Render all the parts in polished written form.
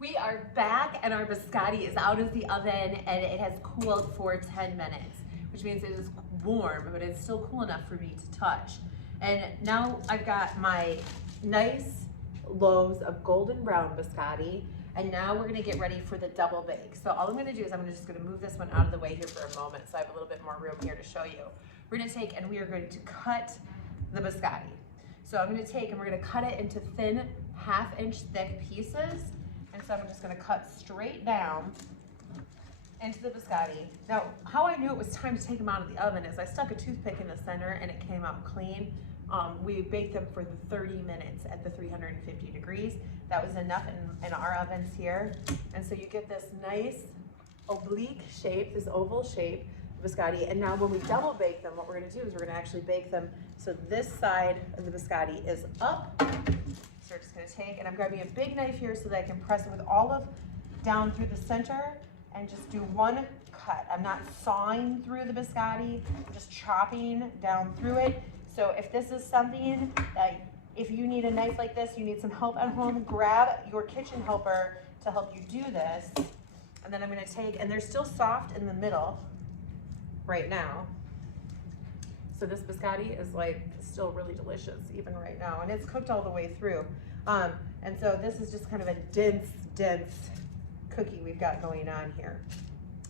We are back and our biscotti is out of the oven and it has cooled for 10 minutes, which means it is warm, but it's still cool enough for me to touch. And now I've got my nice loaves of golden brown biscotti, and now we're gonna get ready for the double bake. So all I'm gonna do is I'm just gonna move this one out of the way here for a moment so I have a little bit more room here to show you. We're gonna take and we are going to cut the biscotti. So I'm gonna take and we're gonna cut it into thin, 1/2 inch thick pieces. And so I'm just gonna cut straight down into the biscotti. Now, how I knew it was time to take them out of the oven is I stuck a toothpick in the center and it came out clean. We baked them for 30 minutes at the 350 degrees. That was enough in our ovens here. And so you get this nice oblique shape, this oval shape biscotti. And now when we double bake them, what we're gonna do is we're gonna actually bake them so this side of the biscotti is up. So we're just gonna take, and I'm grabbing a big knife here so that I can press it with olive down through the center and just do one cut. I'm not sawing through the biscotti, I'm just chopping down through it. So if this is something that, if you need a knife like this, you need some help at home, grab your kitchen helper to help you do this. And then I'm gonna take, and they're still soft in the middle right now. So this biscotti is like still really delicious even right now, and it's cooked all the way through. And so this is just kind of a dense cookie we've got going on here.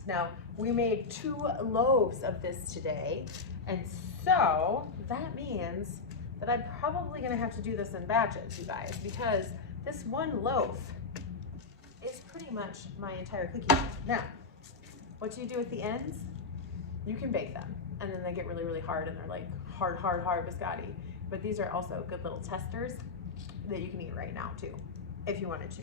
Now, we made 2 loaves of this today, and so that means that I'm probably gonna have to do this in batches, you guys, because this one loaf is pretty much my entire cookie. Now, what do you do at the ends? You can bake them, and then they get really, really hard, and they're like hard biscotti. But these are also good little testers that you can eat right now too, if you wanted to.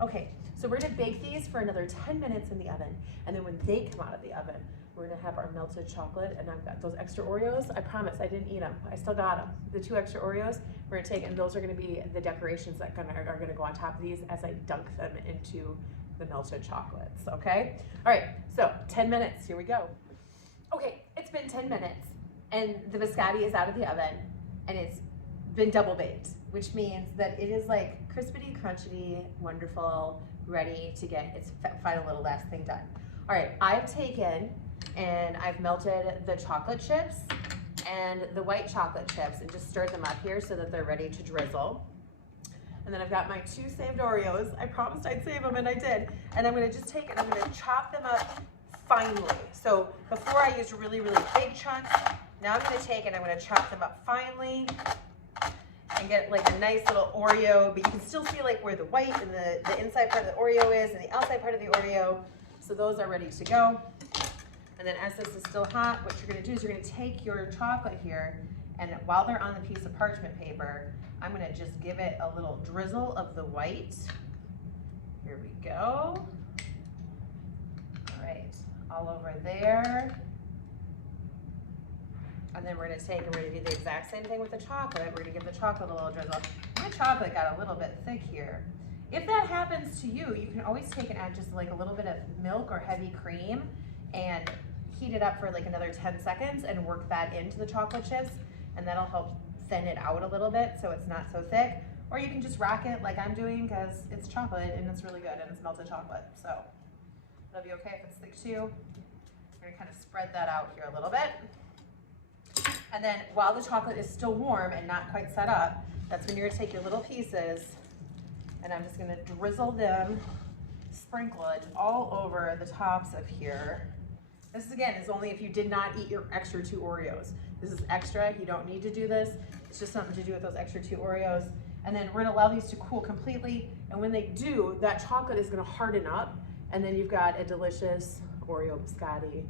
Okay, so we're gonna bake these for another 10 minutes in the oven, and then when they come out of the oven, we're gonna have our melted chocolate, and I've got those extra Oreos. I promise I didn't eat them, I still got them. The 2 extra Oreos, we're gonna take, and those are gonna be the decorations that are gonna go on top of these as I dunk them into the melted chocolates, okay? All right, so 10 minutes, here we go. Okay, it's been 10 minutes and the biscotti is out of the oven and it's been double baked, which means that it is like crispity, crunchy, wonderful, ready to get its final little last thing done. All right, I've taken and I've melted the chocolate chips and the white chocolate chips and just stirred them up here so that they're ready to drizzle. And then I've got my 2 saved Oreos. I promised I'd save them and I did. And I'm gonna just take and I'm gonna chop them up finely. So before I used really, really big chunks, now I'm gonna take and I'm gonna chop them up finely and get like a nice little Oreo, but you can still see like where the white and the inside part of the Oreo is and the outside part of the Oreo. So those are ready to go. And then as this is still hot, what you're gonna do is you're gonna take your chocolate here, and while they're on the piece of parchment paper, I'm gonna just give it a little drizzle of the white. Here we go. All right, all over there. And then we're gonna take and we're gonna do the exact same thing with the chocolate. We're gonna give the chocolate a little drizzle. My chocolate got a little bit thick here. If that happens to you, you can always take and add just like a little bit of milk or heavy cream and heat it up for like another 10 seconds and work that into the chocolate chips, and that'll help thin it out a little bit so it's not so thick. Or you can just rock it like I'm doing because it's chocolate and it's really good and it's melted chocolate. So that'll be okay if it's thick too. We're gonna kind of spread that out here a little bit. And then while the chocolate is still warm and not quite set up, that's when you're gonna take your little pieces and I'm just gonna drizzle them, sprinkle it all over the tops of here. This again is only if you did not eat your extra 2 Oreos. This is extra, you don't need to do this. It's just something to do with those extra 2 Oreos. And then we're gonna allow these to cool completely. And when they do, that chocolate is gonna harden up, and then you've got a delicious Oreo biscotti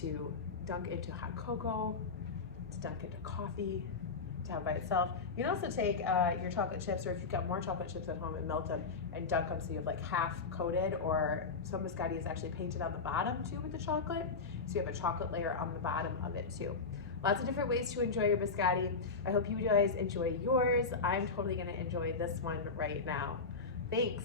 to dunk into hot cocoa, to dunk into coffee, to have by itself. You can also take your chocolate chips, or if you've got more chocolate chips at home, and melt them and dunk them so you have like half coated, or some biscotti is actually painted on the bottom too with the chocolate. So you have a chocolate layer on the bottom of it too. Lots of different ways to enjoy your biscotti. I hope you guys enjoy yours. I'm totally gonna enjoy this one right now. Thanks.